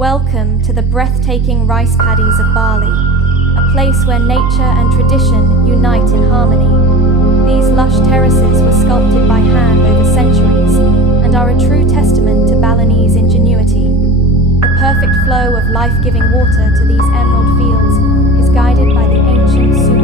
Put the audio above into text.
Welcome to the breathtaking rice paddies of Bali, a place where nature and tradition unite in harmony. These lush terraces were sculpted by hand over centuries and are a true testament to Balinese ingenuity. The perfect flow of life-giving water to these emerald fields is guided by the ancient Subak